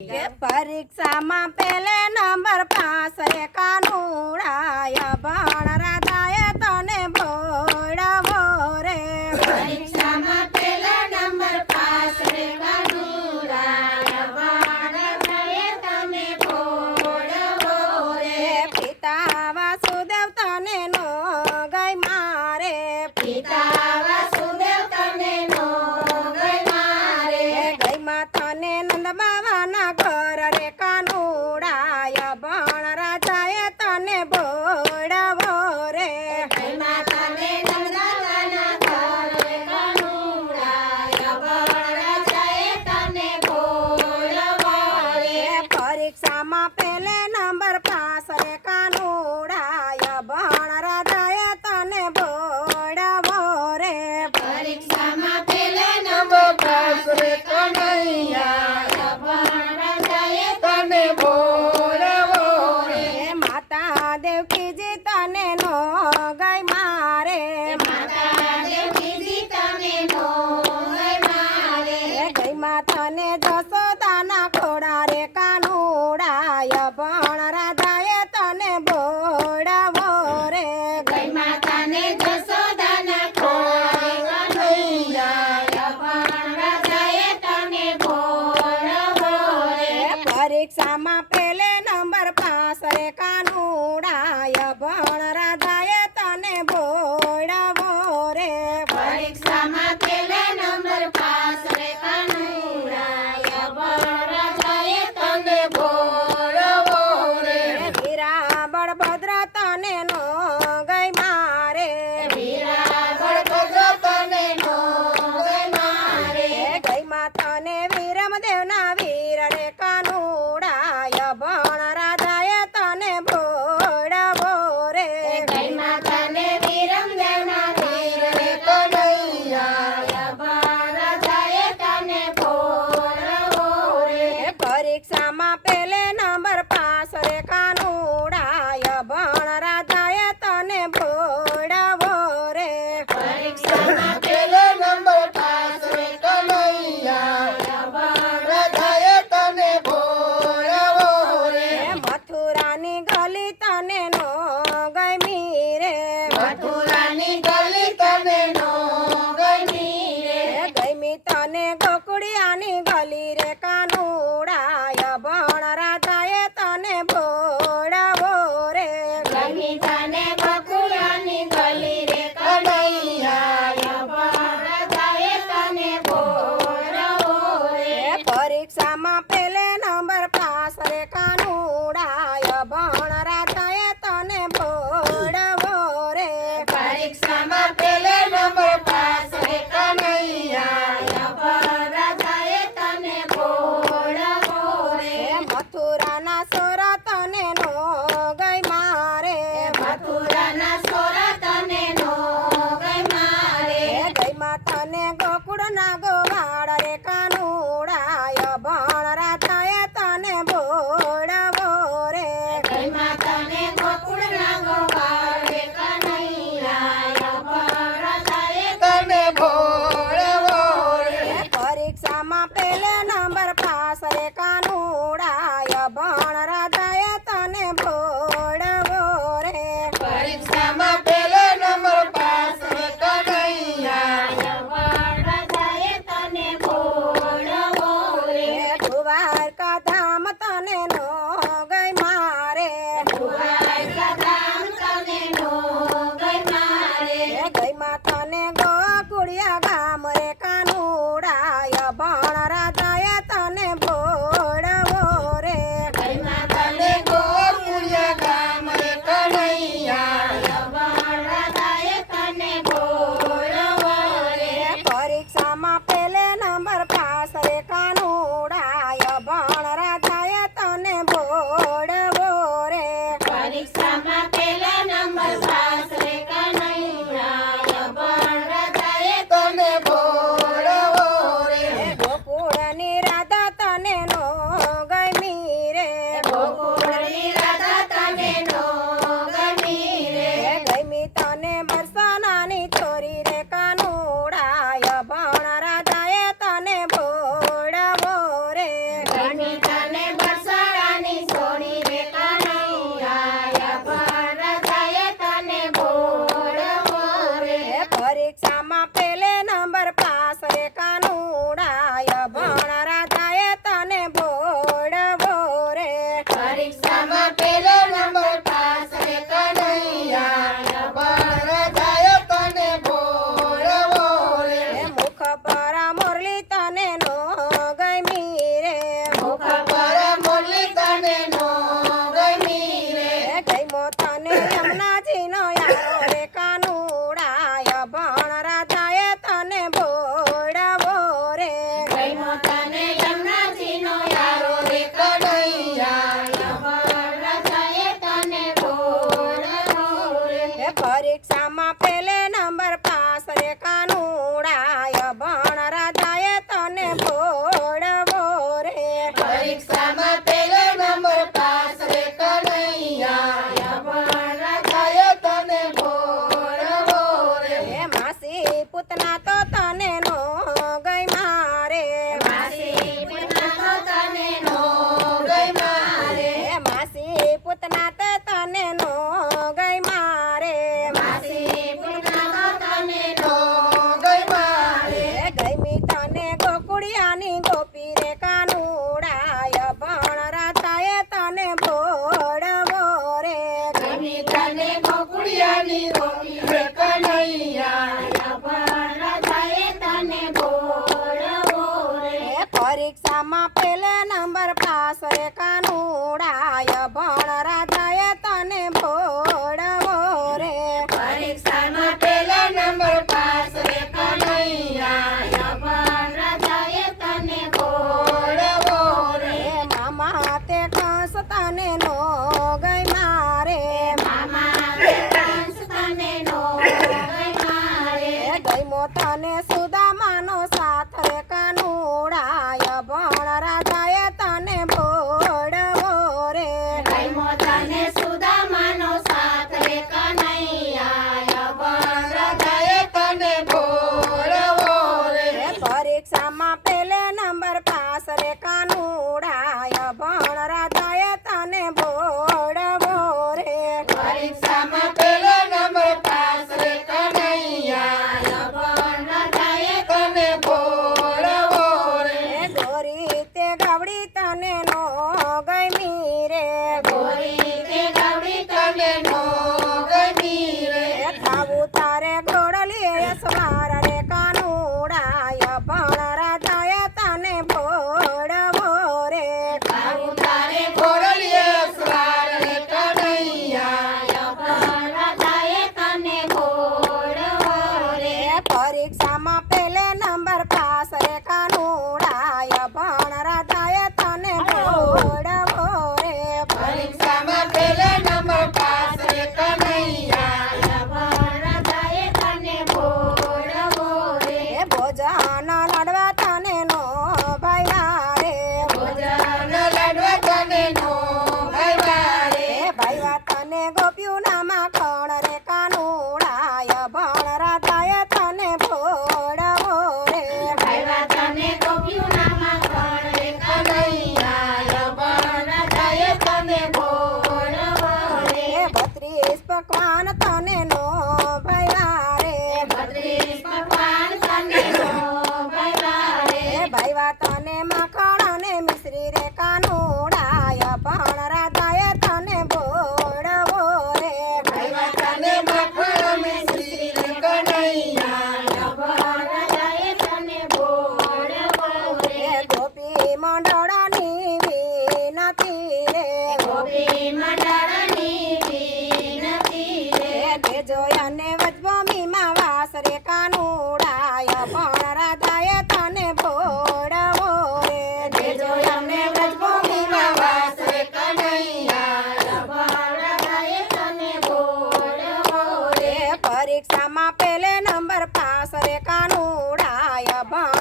કે પરીક્ષામાં પહેલે નંબર પાસે કાનુડાય ભણ રાધાએ તને ભો પરીક્ષામાં પેલે નંબર પાસ હે કનૈયા. વરદાએ તને ગોળ ગોરે મથુરાના સોરા તને ગોકુળ ના ગોવાળ રે manura. you નાના લાડવા તને નો જન્મભૂમિમાં વાસ રે કાનુડાય પણ રાધાએ તને ભોળવો પરીક્ષામાં પેલે નંબર પાસ રે કાનુડાય પણ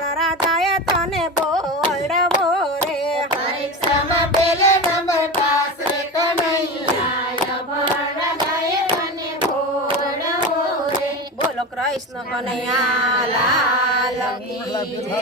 કનૈયા લાલ કી જય.